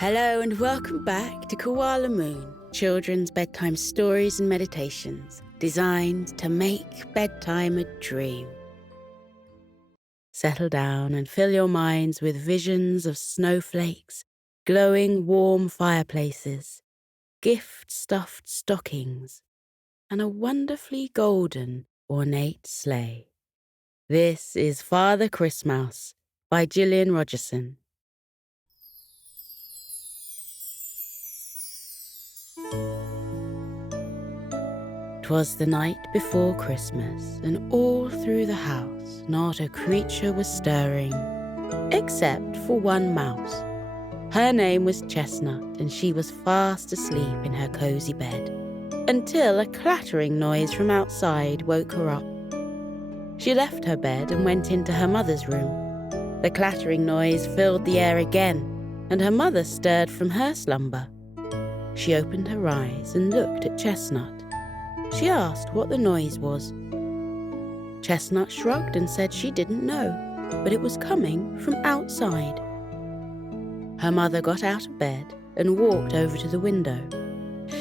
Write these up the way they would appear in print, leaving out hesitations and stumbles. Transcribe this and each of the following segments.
Hello and welcome back to Koala Moon, children's bedtime stories and meditations designed to make bedtime a dream. Settle down and fill your minds with visions of snowflakes, glowing warm fireplaces, gift-stuffed stockings, and a wonderfully golden, ornate sleigh. This is Father Christmas by Gillian Rogerson. 'Twas the night before Christmas, and all through the house not a creature was stirring, except for one mouse. Her name was Chestnut, and she was fast asleep in her cosy bed, until a clattering noise from outside woke her up. She left her bed and went into her mother's room. The clattering noise filled the air again, and her mother stirred from her slumber. She opened her eyes and looked at Chestnut. She asked what the noise was. Chestnut shrugged and said she didn't know, but it was coming from outside. Her mother got out of bed and walked over to the window.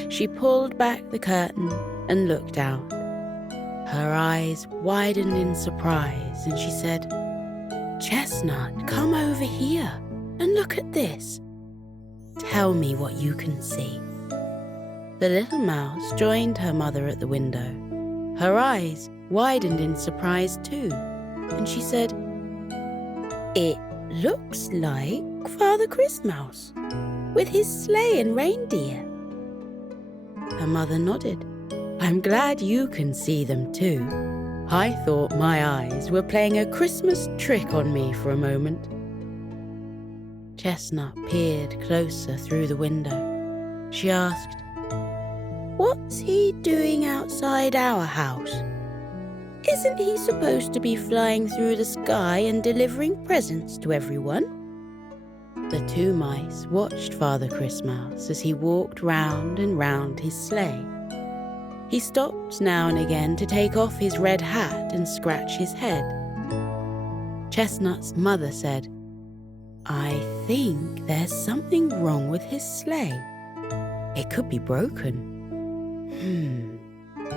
She pulled back the curtain and looked out. Her eyes widened in surprise, and she said, "Chestnut, come over here and look at this. Tell me what you can see." The little mouse joined her mother at the window. Her eyes widened in surprise too, and she said, "It looks like Father Christmas, with his sleigh and reindeer." Her mother nodded. "I'm glad you can see them too. I thought my eyes were playing a Christmas trick on me for a moment." Chestnut peered closer through the window. She asked, "What's he doing outside our house? Isn't he supposed to be flying through the sky and delivering presents to everyone?" The two mice watched Father Christmas as he walked round and round his sleigh. He stopped now and again to take off his red hat and scratch his head. Chestnut's mother said, "I think there's something wrong with his sleigh. It could be broken.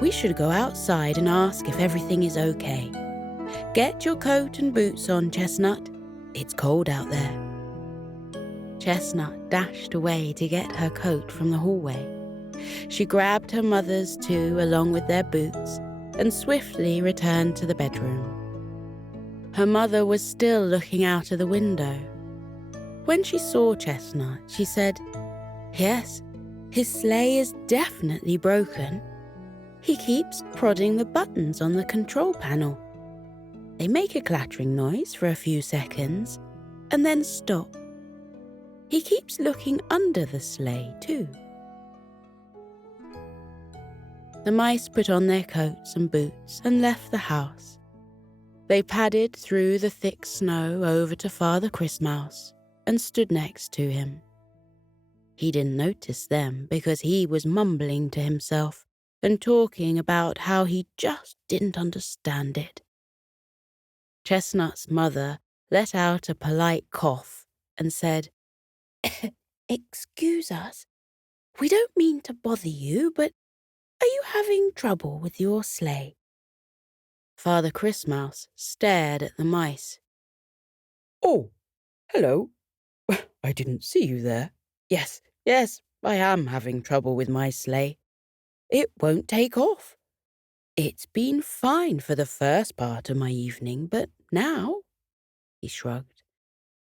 We should go outside and ask if everything is okay. Get your coat and boots on, Chestnut. It's cold out there." Chestnut dashed away to get her coat from the hallway. She grabbed her mother's too, along with their boots, and swiftly returned to the bedroom. Her mother was still looking out of the window. When she saw Chestnut, she said, "Yes, his sleigh is definitely broken. He keeps prodding the buttons on the control panel. They make a clattering noise for a few seconds and then stop. He keeps looking under the sleigh too." The mice put on their coats and boots and left the house. They padded through the thick snow over to Father Christmas and stood next to him. He didn't notice them because he was mumbling to himself and talking about how he just didn't understand it. Chestnut's mother let out a polite cough and said, "Excuse us, we don't mean to bother you, but are you having trouble with your sleigh?" Father Christmas stared at the mice. "Oh, hello. I didn't see you there. Yes, I am having trouble with my sleigh. It won't take off. It's been fine for the first part of my evening, but now," he shrugged,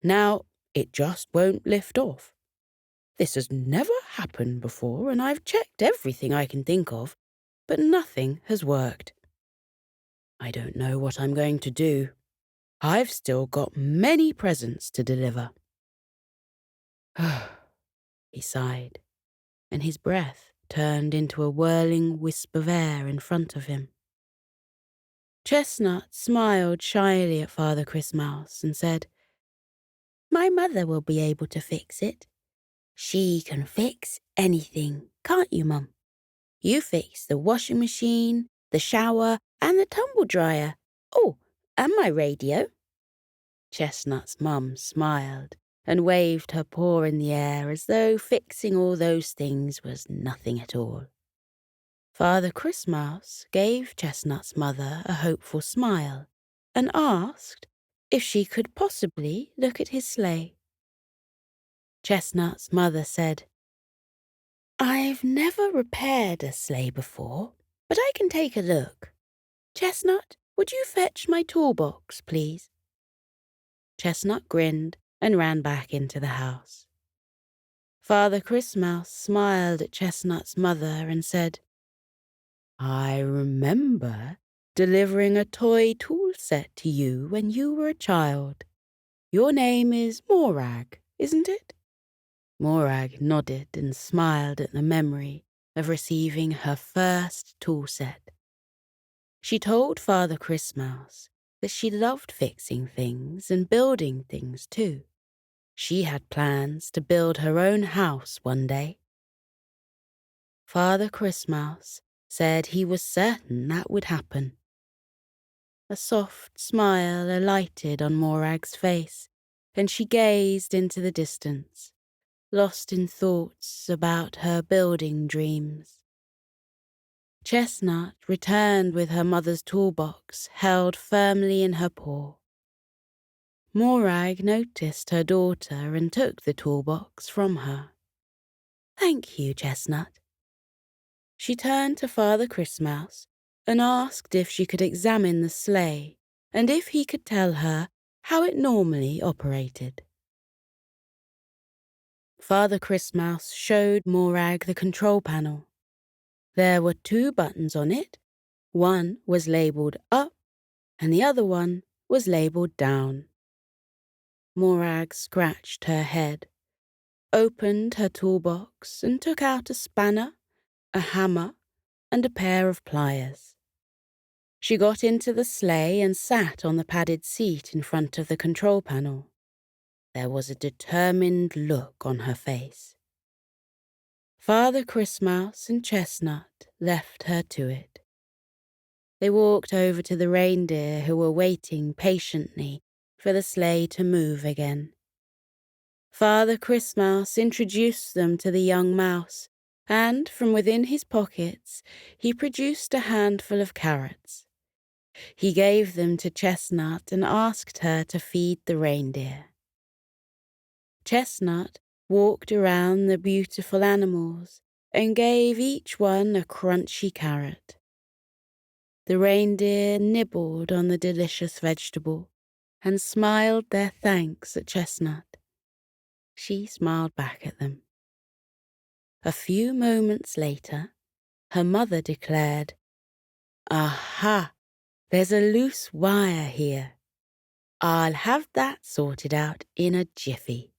"now it just won't lift off. This has never happened before, and I've checked everything I can think of, but nothing has worked. I don't know what I'm going to do. I've still got many presents to deliver." He sighed, and his breath turned into a whirling wisp of air in front of him. Chestnut smiled shyly at Father Christmas and said, "My mother will be able to fix it. She can fix anything, can't you, Mum? You fix the washing machine, the shower, and the tumble dryer. Oh, and my radio." Chestnut's mum smiled and waved her paw in the air as though fixing all those things was nothing at all. Father Christmas gave Chestnut's mother a hopeful smile and asked if she could possibly look at his sleigh. Chestnut's mother said, "I've never repaired a sleigh before, but I can take a look. Chestnut, would you fetch my toolbox, please?" Chestnut grinned and ran back into the house. Father Christmas smiled at Chestnut's mother and said, "I remember delivering a toy tool set to you when you were a child. Your name is Morag, isn't it?" Morag nodded and smiled at the memory of receiving her first tool set. She told Father Christmas that she loved fixing things and building things too. She had plans to build her own house one day. Father Christmas said he was certain that would happen. A soft smile alighted on Morag's face, and she gazed into the distance, lost in thoughts about her building dreams. Chestnut returned with her mother's toolbox held firmly in her paw. Morag noticed her daughter and took the toolbox from her. "Thank you, Chestnut." She turned to Father Christmas and asked if she could examine the sleigh and if he could tell her how it normally operated. Father Christmas showed Morag the control panel. There were 2 buttons on it. One was labelled up and the other one was labelled down. Morag scratched her head, opened her toolbox and took out a spanner, a hammer, and a pair of pliers. She got into the sleigh and sat on the padded seat in front of the control panel. There was a determined look on her face. Father Christmas and Chestnut left her to it. They walked over to the reindeer who were waiting patiently for the sleigh to move again. Father Christmas introduced them to the young mouse, and from within his pockets he produced a handful of carrots. He gave them to Chestnut and asked her to feed the reindeer. Chestnut walked around the beautiful animals and gave each one a crunchy carrot. The reindeer nibbled on the delicious vegetable and smiled their thanks at Chestnut. She smiled back at them. A few moments later, her mother declared, "Aha! There's a loose wire here. I'll have that sorted out in a jiffy."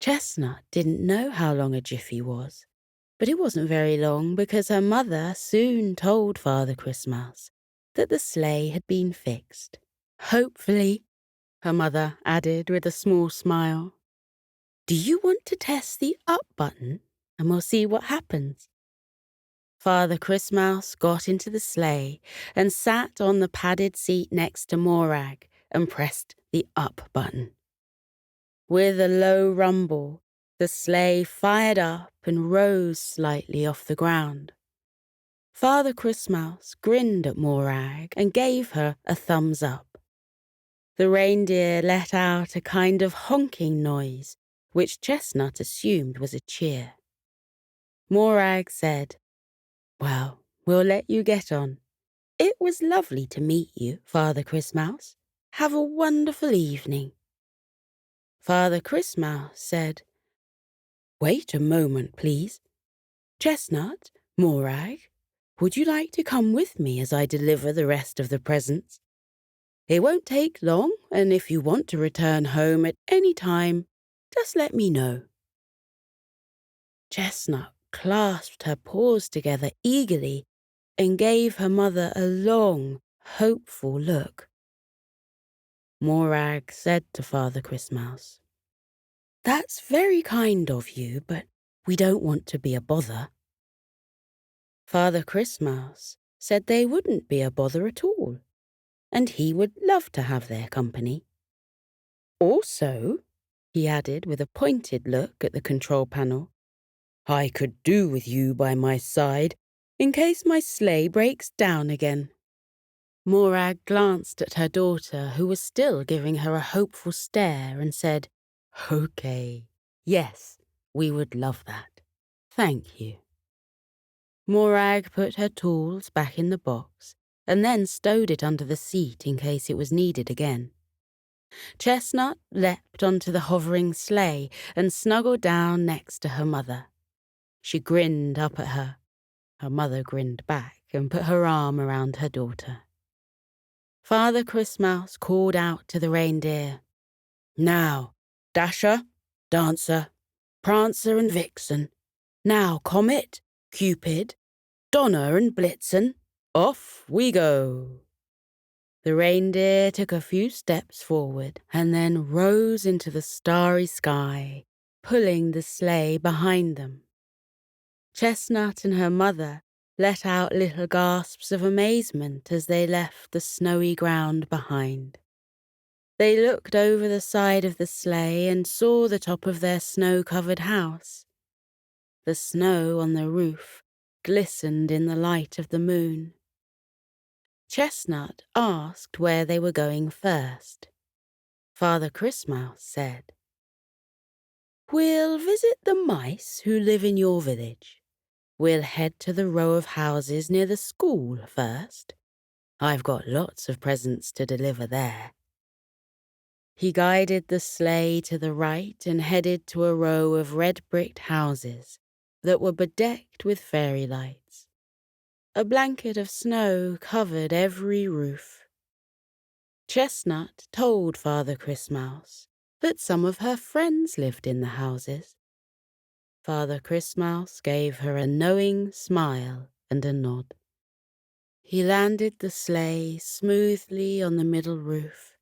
Chestnut didn't know how long a jiffy was, but it wasn't very long because her mother soon told Father Christmas that the sleigh had been fixed. "Hopefully," her mother added with a small smile. "Do you want to test the up button and we'll see what happens?" Father Christmas got into the sleigh and sat on the padded seat next to Morag and pressed the up button. With a low rumble, the sleigh fired up and rose slightly off the ground. Father Christmas grinned at Morag and gave her a thumbs up. The reindeer let out a kind of honking noise, which Chestnut assumed was a cheer. Morag said, "Well, we'll let you get on. It was lovely to meet you, Father Christmas. Have a wonderful evening." Father Christmas said, "Wait a moment, please. Chestnut, Morag, would you like to come with me as I deliver the rest of the presents? It won't take long, and if you want to return home at any time, just let me know." Chestnut clasped her paws together eagerly and gave her mother a long, hopeful look. Morag said to Father Christmas, "That's very kind of you, but we don't want to be a bother." Father Christmas said they wouldn't be a bother at all, and he would love to have their company. "Also," he added with a pointed look at the control panel. "I could do with you by my side, in case my sleigh breaks down again." Morag glanced at her daughter, who was still giving her a hopeful stare, and said, "Okay, yes, we would love that. Thank you." Morag put her tools back in the box and then stowed it under the seat in case it was needed again. Chestnut leapt onto the hovering sleigh and snuggled down next to her mother. She grinned up at her. Her mother grinned back and put her arm around her daughter. Father Christmas called out to the reindeer, "Now, Dasher, Dancer, Prancer and Vixen. Now, Comet, Cupid, Donner and Blitzen. Off we go." The reindeer took a few steps forward and then rose into the starry sky, pulling the sleigh behind them. Chestnut and her mother let out little gasps of amazement as they left the snowy ground behind. They looked over the side of the sleigh and saw the top of their snow-covered house. The snow on the roof glistened in the light of the moon. Chestnut asked where they were going first. Father Christmas said, "We'll visit the mice who live in your village. We'll head to the row of houses near the school first. I've got lots of presents to deliver there." He guided the sleigh to the right and headed to a row of red-bricked houses that were bedecked with fairy lights. A blanket of snow covered every roof. Chestnut told Father Christmas that some of her friends lived in the houses. Father Christmas gave her a knowing smile and a nod. He landed the sleigh smoothly on the middle roof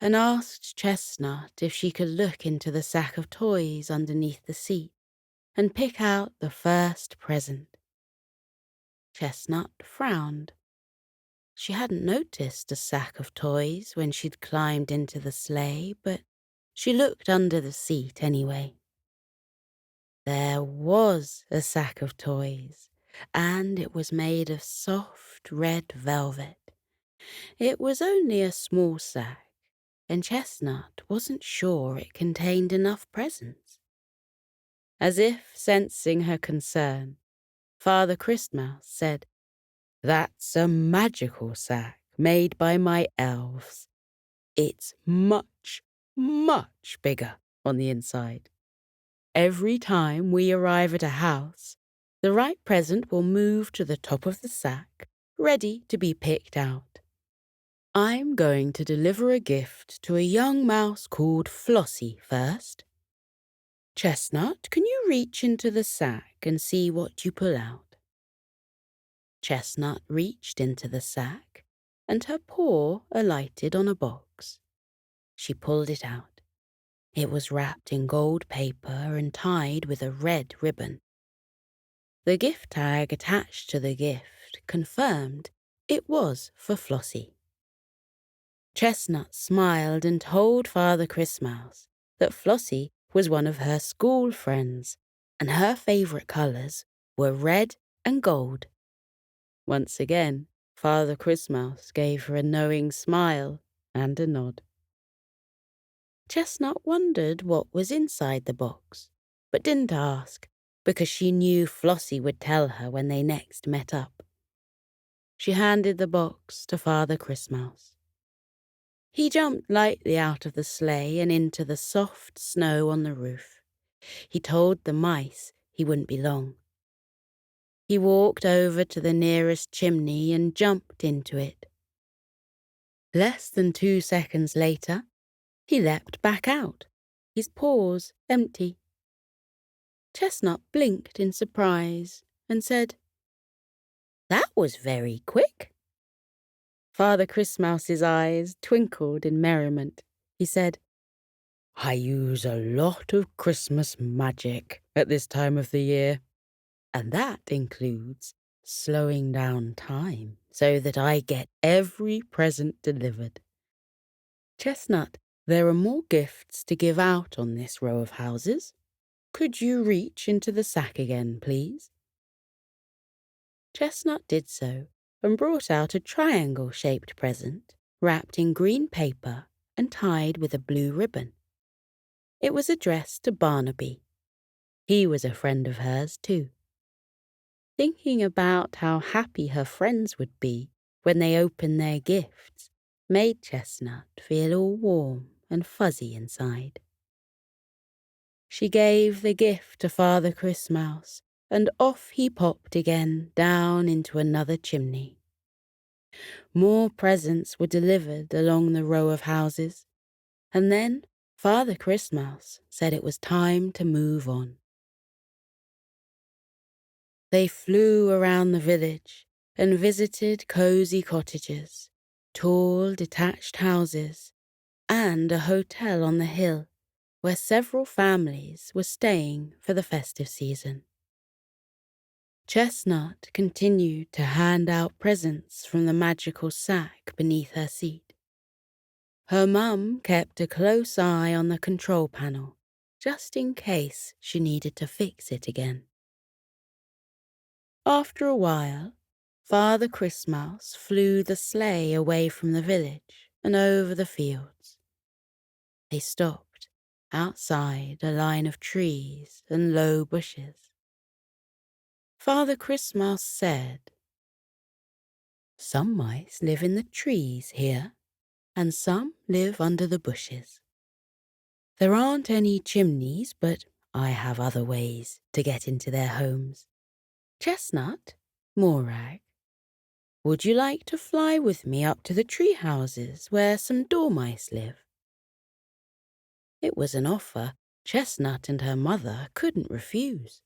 and asked Chestnut if she could look into the sack of toys underneath the seat and pick out the first present. Chestnut frowned. She hadn't noticed a sack of toys when she'd climbed into the sleigh, but she looked under the seat anyway. There was a sack of toys, and it was made of soft red velvet. It was only a small sack, and Chestnut wasn't sure it contained enough presents. As if sensing her concern, Father Christmas said, "That's a magical sack made by my elves. It's much, much bigger on the inside. Every time we arrive at a house, the right present will move to the top of the sack, ready to be picked out. I'm going to deliver a gift to a young mouse called Flossie first. Chestnut, can you reach into the sack and see what you pull out?" Chestnut reached into the sack, and her paw alighted on a box. She pulled it out. It was wrapped in gold paper and tied with a red ribbon. The gift tag attached to the gift confirmed it was for Flossie. Chestnut smiled and told Father Christmas that Flossie was one of her school friends, and her favorite colors were red and gold. Once again, Father Christmas gave her a knowing smile and a nod. Chestnut wondered what was inside the box, but didn't ask because she knew Flossie would tell her when they next met up. She handed the box to Father Christmas. He jumped lightly out of the sleigh and into the soft snow on the roof. He told the mice he wouldn't be long. He walked over to the nearest chimney and jumped into it. Less than 2 seconds later, he leapt back out, his paws empty. Chestnut blinked in surprise and said, "That was very quick." Father Christmas's eyes twinkled in merriment. He said, "I use a lot of Christmas magic at this time of the year, and that includes slowing down time so that I get every present delivered." Chestnut There are more gifts to give out on this row of houses. Could you reach into the sack again, please? Chestnut did so and brought out a triangle-shaped present wrapped in green paper and tied with a blue ribbon. It was addressed to Barnaby. He was a friend of hers, too. Thinking about how happy her friends would be when they opened their gifts made Chestnut feel all warm and fuzzy inside. She gave the gift to Father Christmas, and off he popped again down into another chimney. More presents were delivered along the row of houses, and then Father Christmas said it was time to move on. They flew around the village and visited cozy cottages, tall detached houses, and a hotel on the hill where several families were staying for the festive season. Chestnut continued to hand out presents from the magical sack beneath her seat. Her mum kept a close eye on the control panel, just in case she needed to fix it again. After a while, Father Christmas flew the sleigh away from the village and over the fields. They stopped outside a line of trees and low bushes. Father Christmas said, "Some mice live in the trees here, and some live under the bushes. There aren't any chimneys, but I have other ways to get into their homes. Chestnut, Morag, would you like to fly with me up to the tree houses where some dormice live?" It was an offer Chestnut and her mother couldn't refuse.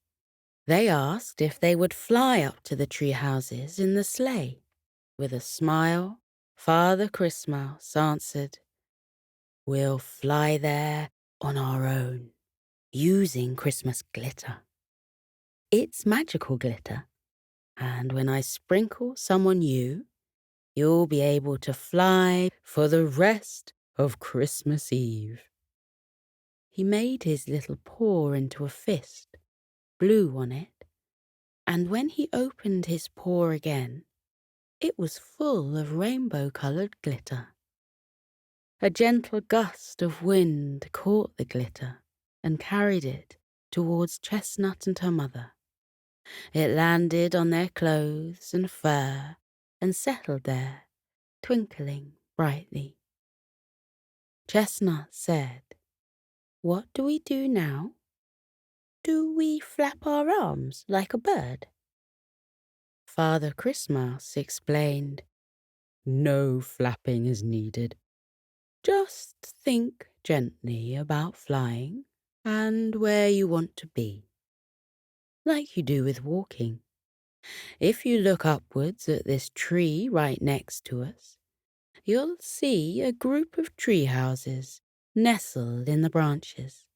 They asked if they would fly up to the tree houses in the sleigh. With a smile, Father Christmas answered, "We'll fly there on our own, using Christmas glitter. It's magical glitter, and when I sprinkle some on you, you'll be able to fly for the rest of Christmas Eve." He made his little paw into a fist, blew on it, and when he opened his paw again, it was full of rainbow-coloured glitter. A gentle gust of wind caught the glitter and carried it towards Chestnut and her mother. It landed on their clothes and fur and settled there, twinkling brightly. Chestnut said, "What do we do now? Do we flap our arms like a bird?" Father Christmas explained, "No flapping is needed. Just think gently about flying and where you want to be, like you do with walking. If you look upwards at this tree right next to us, you'll see a group of tree houses nestled in the branches.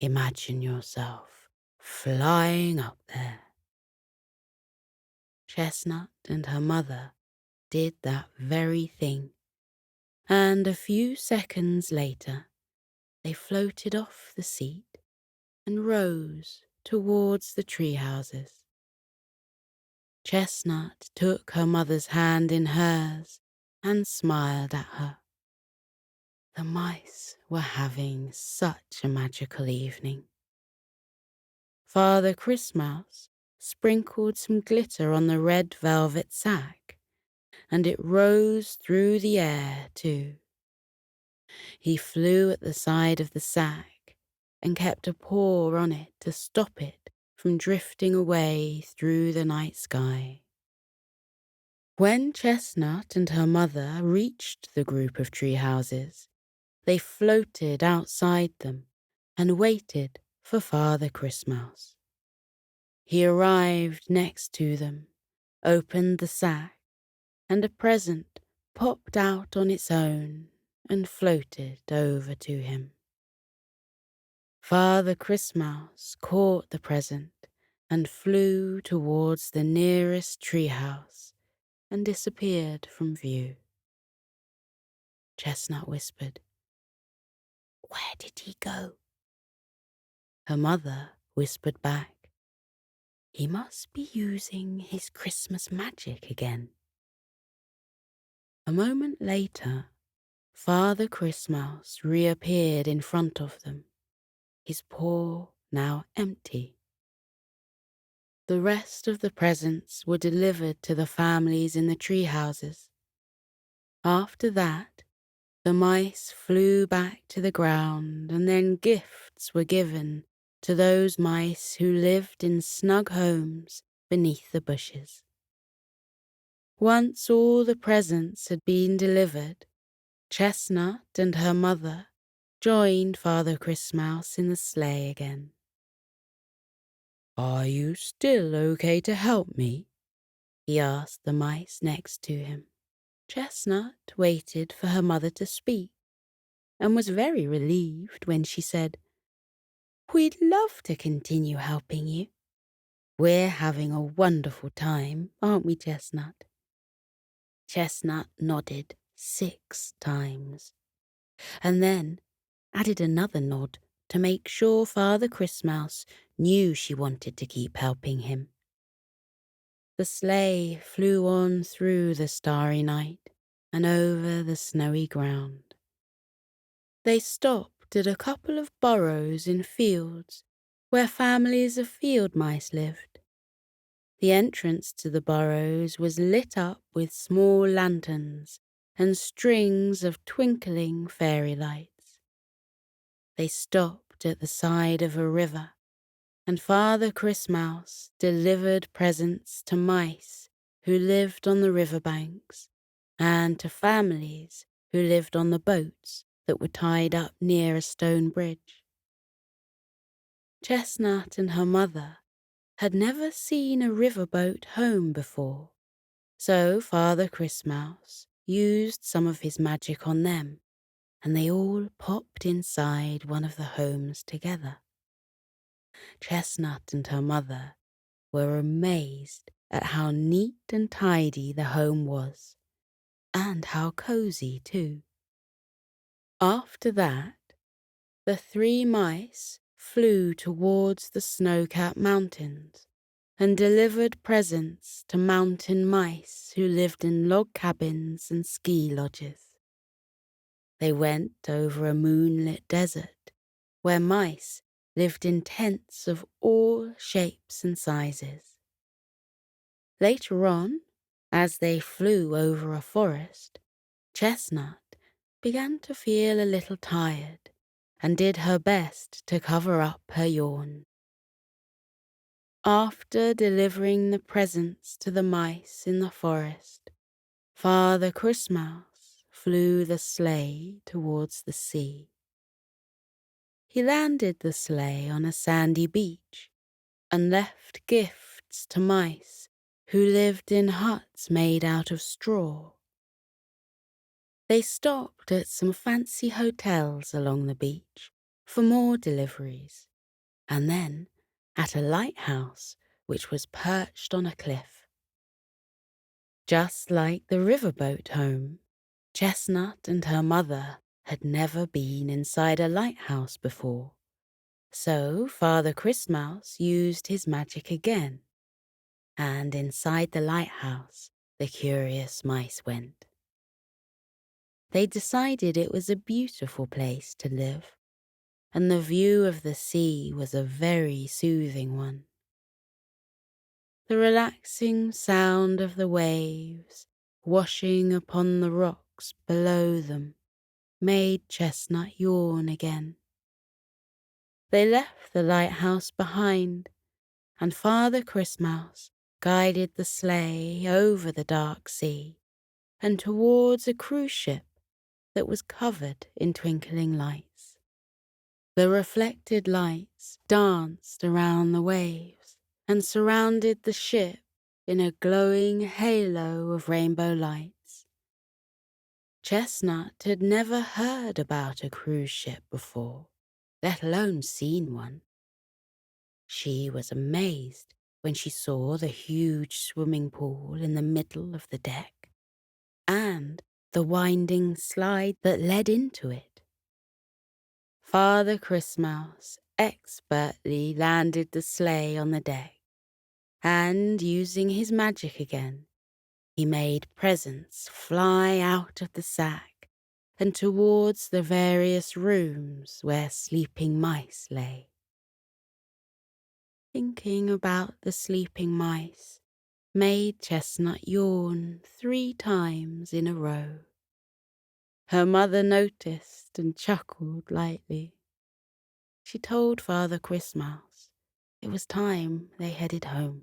Imagine yourself flying up there." Chestnut and her mother did that very thing, and a few seconds later, they floated off the seat and rose towards the tree houses. Chestnut took her mother's hand in hers and smiled at her. The mice were having such a magical evening. Father Christmas sprinkled some glitter on the red velvet sack, and it rose through the air too. He flew at the side of the sack and kept a paw on it to stop it from drifting away through the night sky. When Chestnut and her mother reached the group of tree houses, they floated outside them and waited for Father Christmas. He arrived next to them, opened the sack, and a present popped out on its own and floated over to him. Father Christmas caught the present and flew towards the nearest treehouse and disappeared from view. Chestnut whispered, Where did he go? Her mother whispered back, He must be using his Christmas magic again. A moment later, Father Christmas reappeared in front of them, his paw now empty. The rest of the presents were delivered to the families in the tree houses. After that, the mice flew back to the ground, and then gifts were given to those mice who lived in snug homes beneath the bushes. Once all the presents had been delivered, Chestnut and her mother joined Father Christmas in the sleigh again. Are you still okay to help me? He asked the mice next to him. Chestnut waited for her mother to speak and was very relieved when she said, We'd love to continue helping you. We're having a wonderful time, aren't we, Chestnut? Chestnut nodded 6 times and then added another nod to make sure Father Christmas knew she wanted to keep helping him. The sleigh flew on through the starry night and over the snowy ground. They stopped at a couple of burrows in fields where families of field mice lived. The entrance to the burrows was lit up with small lanterns and strings of twinkling fairy lights. They stopped at the side of a river, and Father Christmas delivered presents to mice who lived on the riverbanks and to families who lived on the boats that were tied up near a stone bridge. Chestnut and her mother had never seen a riverboat home before, so Father Christmas used some of his magic on them, and they all popped inside one of the homes together. Chestnut and her mother were amazed at how neat and tidy the home was, and how cozy too. After that, the 3 mice flew towards the snow-capped mountains and delivered presents to mountain mice who lived in log cabins and ski lodges. They went over a moonlit desert where mice lived in tents of all shapes and sizes. Later on, as they flew over a forest, Chestnut began to feel a little tired and did her best to cover up her yawn. After delivering the presents to the mice in the forest, Father Christmas flew the sleigh towards the sea. He landed the sleigh on a sandy beach and left gifts to mice who lived in huts made out of straw. They stopped at some fancy hotels along the beach for more deliveries, and then at a lighthouse which was perched on a cliff. Just like the riverboat home, Chestnut and her mother had never been inside a lighthouse before, so Father Christmas used his magic again, and inside the lighthouse the curious mice went. They decided it was a beautiful place to live, and the view of the sea was a very soothing one. The relaxing sound of the waves washing upon the rocks below them made Chestnut yawn again. They left the lighthouse behind, and Father Christmas guided the sleigh over the dark sea and towards a cruise ship that was covered in twinkling lights. The reflected lights danced around the waves and surrounded the ship in a glowing halo of rainbow lights. Chestnut had never heard about a cruise ship before, let alone seen one. She was amazed when she saw the huge swimming pool in the middle of the deck and the winding slide that led into it. Father Christmas expertly landed the sleigh on the deck, and using his magic again, he made presents fly out of the sack and towards the various rooms where sleeping mice lay. Thinking about the sleeping mice made Chestnut yawn 3 times in a row. Her mother noticed and chuckled lightly. She told Father Christmas it was time they headed home.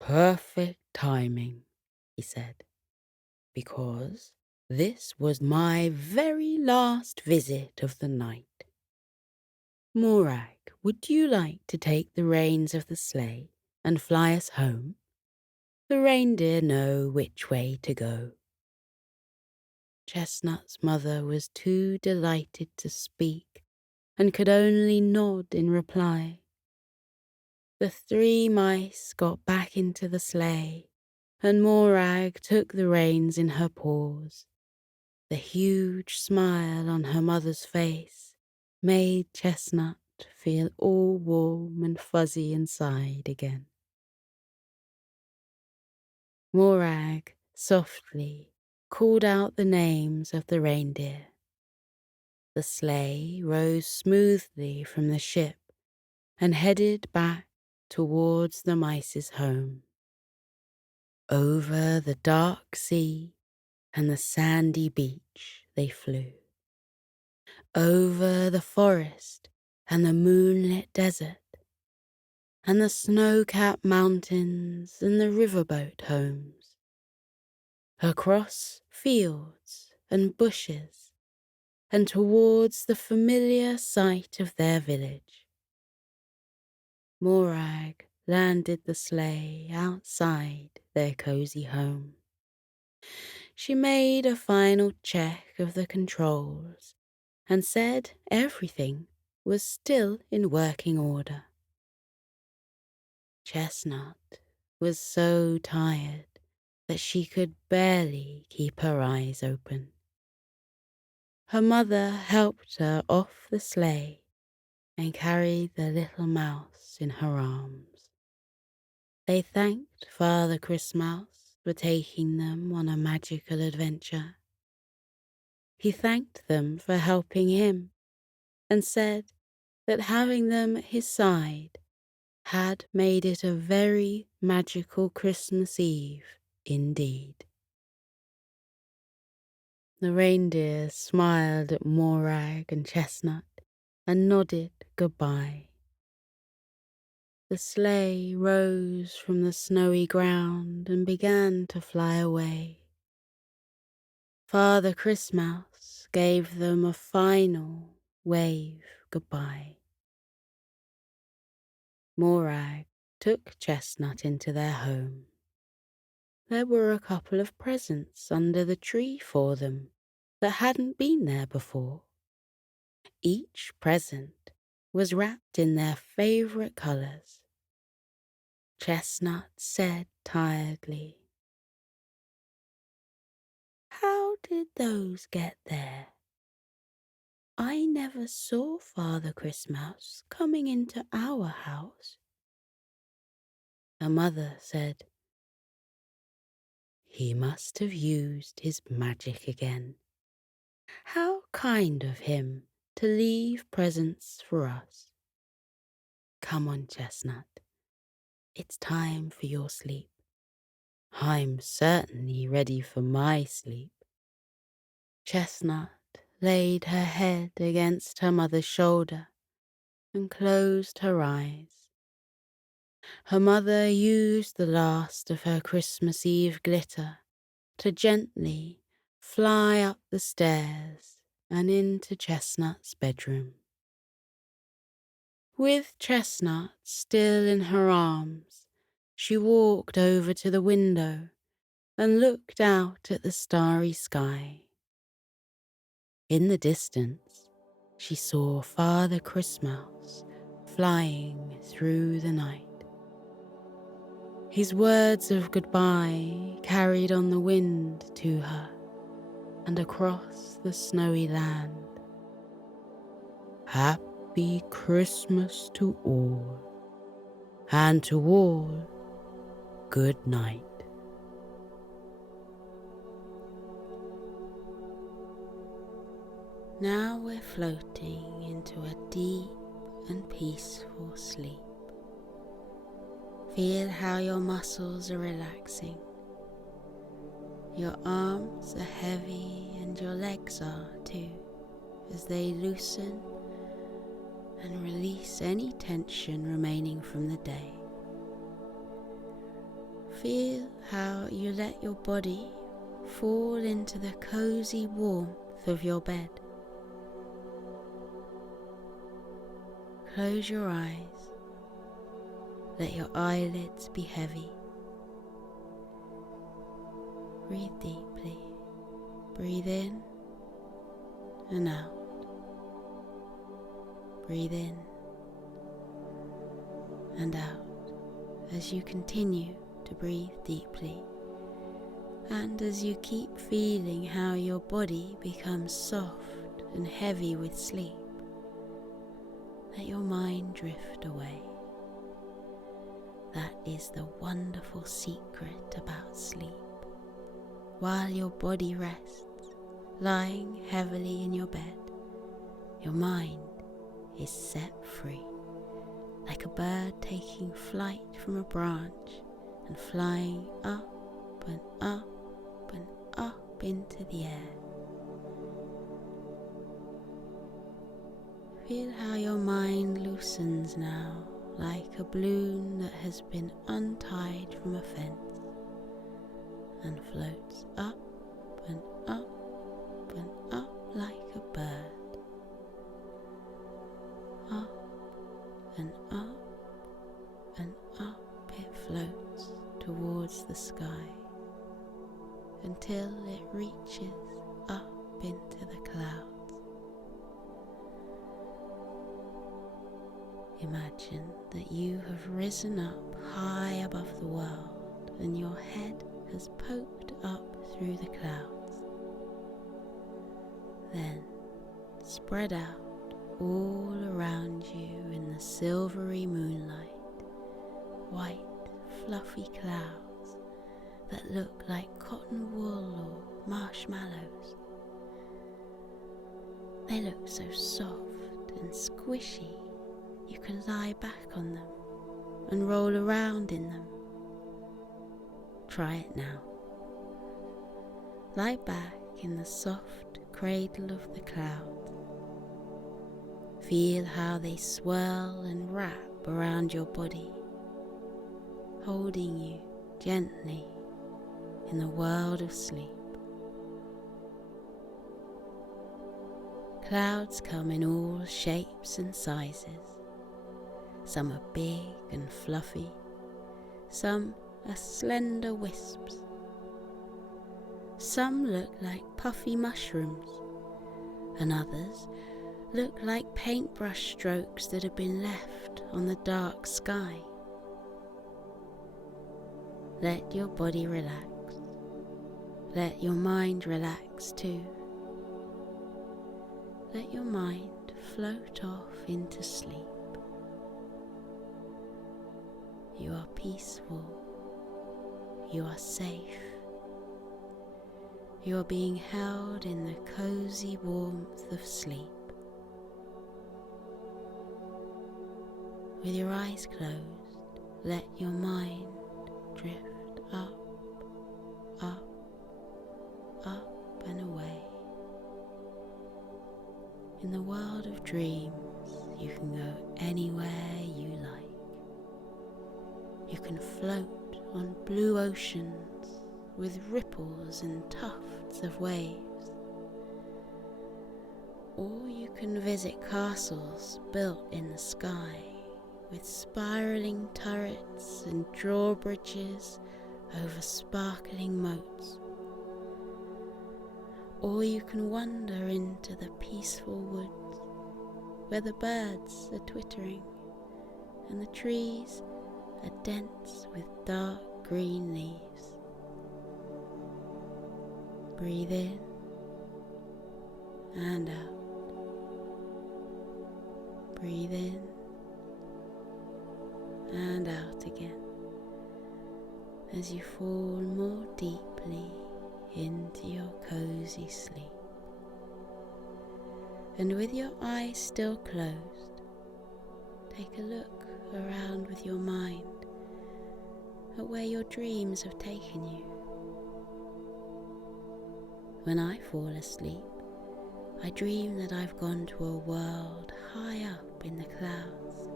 Perfect timing, he said, because this was my very last visit of the night. Morag, would you like to take the reins of the sleigh and fly us home? The reindeer know which way to go. Chestnut's mother was too delighted to speak and could only nod in reply. The 3 mice got back into the sleigh, and Morag took the reins in her paws. The huge smile on her mother's face made Chestnut feel all warm and fuzzy inside again. Morag softly called out the names of the reindeer. The sleigh rose smoothly from the ship and headed back towards the mice's home. Over the dark sea and the sandy beach they flew. Over the forest and the moonlit desert, and the snow-capped mountains and the riverboat homes. Across fields and bushes, and towards the familiar sight of their village. Morag landed the sleigh outside their cozy home. She made a final check of the controls and said everything was still in working order. Chestnut was so tired that she could barely keep her eyes open. Her mother helped her off the sleigh and carried the little mouse in her arms. They thanked Father Christmas for taking them on a magical adventure. He thanked them for helping him and said that having them at his side had made it a very magical Christmas Eve indeed. The reindeer smiled at Morag and Chestnut and nodded goodbye. The sleigh rose from the snowy ground and began to fly away. Father Christmas gave them a final wave goodbye. Morag took Chestnut into their home. There were a couple of presents under the tree for them that hadn't been there before. Each present was wrapped in their favorite colors. Chestnut said tiredly, "How did those get there? I never saw Father Christmas coming into our house." Her mother said, "He must have used his magic again. How kind of him to leave presents for us. Come on, Chestnut. It's time for your sleep. I'm certainly ready for my sleep." Chestnut laid her head against her mother's shoulder and closed her eyes. Her mother used the last of her Christmas Eve glitter to gently fly up the stairs and into Chestnut's bedroom. With Chestnut still in her arms, she walked over to the window and looked out at the starry sky. In the distance, she saw Father Christmas flying through the night. His words of goodbye carried on the wind to her and across the snowy land. Happy Christmas to all, and to all, good night. Now we're floating into a deep and peaceful sleep. Feel how your muscles are relaxing. Your arms are heavy and your legs are too, as they loosen and release any tension remaining from the day. Feel how you let your body fall into the cozy warmth of your bed. Close your eyes. Let your eyelids be heavy. Breathe deeply. Breathe in and out. Breathe in and out as you continue to breathe deeply, and as you keep feeling how your body becomes soft and heavy with sleep. Let your mind drift away. That is the wonderful secret about sleep. While your body rests, lying heavily in your bed, your mind is set free, like a bird taking flight from a branch and flying up and up and up into the air. Feel how your mind loosens now, like a balloon that has been untied from a fence, and floats up and up and up like a bird. Up and up and up it floats towards the sky until it reaches up into the clouds. Imagine that you have risen up high above the world and your head has poked up through the clouds. Then spread out all around you in the silvery moonlight, white fluffy clouds that look like cotton wool or marshmallows. They look so soft and squishy you can lie back on them and roll around in them. Try it now. Lie back in the soft cradle of the clouds. Feel how they swirl and wrap around your body, holding you gently in the world of sleep. Clouds come in all shapes and sizes. Some are big and fluffy, some are slender wisps. Some look like puffy mushrooms, and others look like paintbrush strokes that have been left on the dark sky. Let your body relax. Let your mind relax too. Let your mind float off into sleep. You are peaceful. You are safe. You are being held in the cozy warmth of sleep. With your eyes closed, let your mind drift up, up, up and away. In the world of dreams, you can go anywhere you like. You can float on blue oceans with ripples and tufts of waves. Or you can visit castles built in the sky with spiraling turrets and drawbridges over sparkling moats. Or you can wander into the peaceful woods where the birds are twittering and the trees are dense with dark green leaves. Breathe in and out. Breathe in and out again as you fall more deeply into your cozy sleep. And with your eyes still closed, take a look around with your mind at where your dreams have taken you. When I fall asleep, I dream that I've gone to a world high up in the clouds.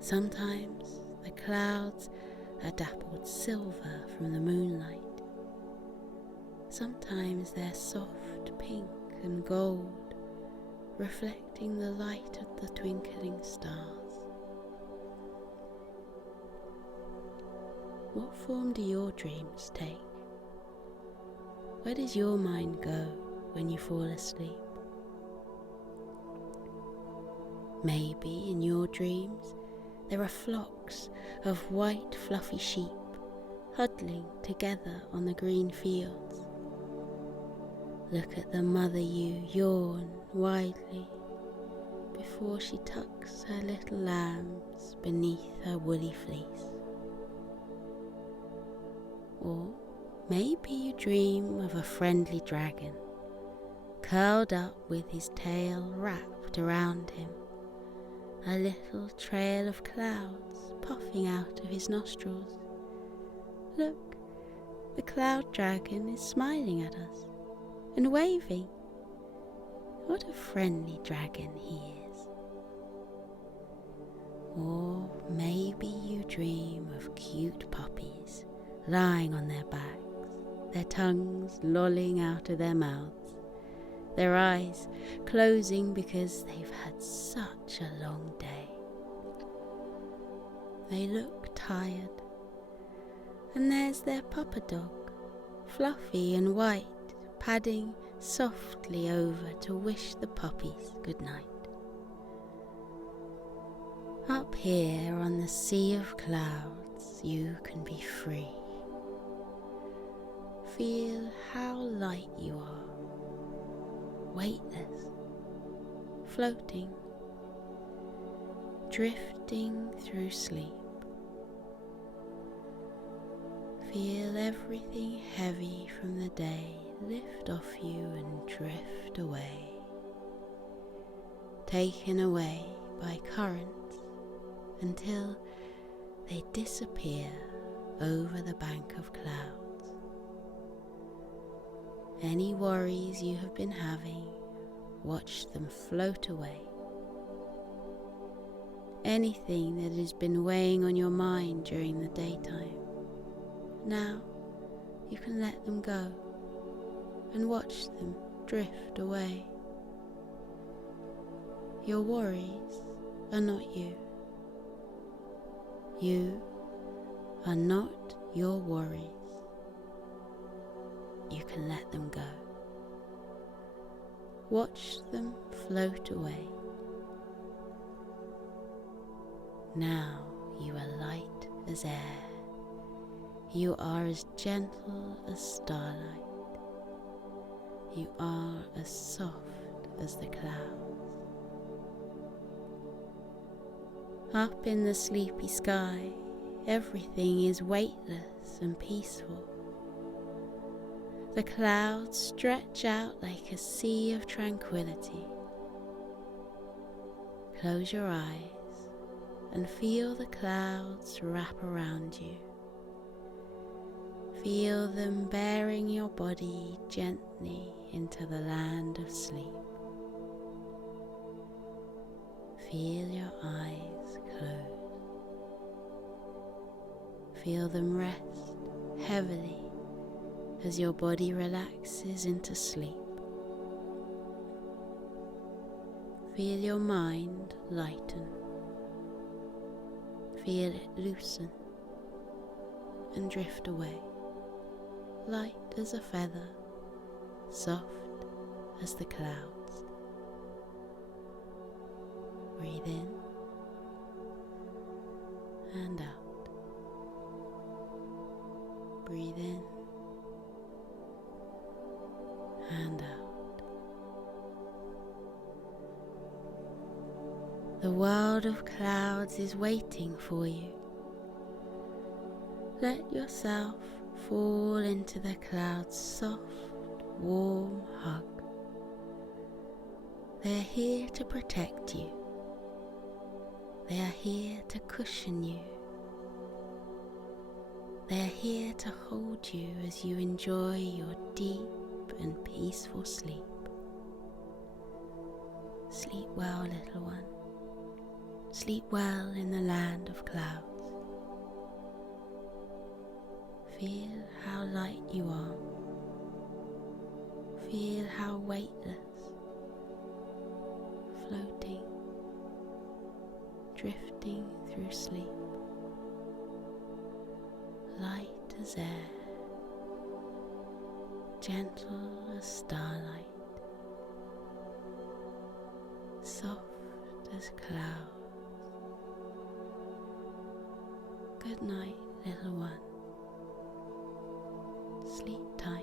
Sometimes the clouds are dappled silver from the moonlight. Sometimes they're soft pink and gold, reflecting the light of the twinkling stars. What form do your dreams take? Where does your mind go when you fall asleep? Maybe in your dreams there are flocks of white fluffy sheep huddling together on the green fields. Look at the mother ewe yawn widely before she tucks her little lambs beneath her woolly fleece. Or maybe you dream of a friendly dragon, curled up with his tail wrapped around him, a little trail of clouds puffing out of his nostrils. Look, the cloud dragon is smiling at us and waving. What a friendly dragon he is. Or maybe you dream of cute puppies lying on their backs, their tongues lolling out of their mouths, their eyes closing because they've had such a long day. They look tired, and there's their papa dog, fluffy and white, padding softly over to wish the puppies good night. Up here on the sea of clouds, you can be free. Feel how light you are, weightless, floating, drifting through sleep. Feel everything heavy from the day lift off you and drift away, taken away by currents until they disappear over the bank of clouds. Any worries you have been having, watch them float away. Anything that has been weighing on your mind during the daytime, now you can let them go and watch them drift away. Your worries are not you. You are not your worries. You can let them go. Watch them float away. Now you are light as air. You are as gentle as starlight. You are as soft as the clouds. Up in the sleepy sky, everything is weightless and peaceful. The clouds stretch out like a sea of tranquility. Close your eyes and feel the clouds wrap around you. Feel them bearing your body gently into the land of sleep. Feel your eyes close. Feel them rest heavily as your body relaxes into sleep. Feel your mind lighten. Feel it loosen and drift away, light as a feather, soft as the clouds. Breathe in and out. Breathe in and out. The world of clouds is waiting for you. Let yourself fall into the clouds' soft, warm hug. They are here to protect you. They are here to cushion you. They are here to hold you as you enjoy your deep and peaceful sleep. Sleep well, little one. Sleep well in the land of clouds. Feel how light you are. Feel how weightless, floating, drifting through sleep, light as air, gentle as starlight, soft as clouds. Good night, little one. Sleep tight.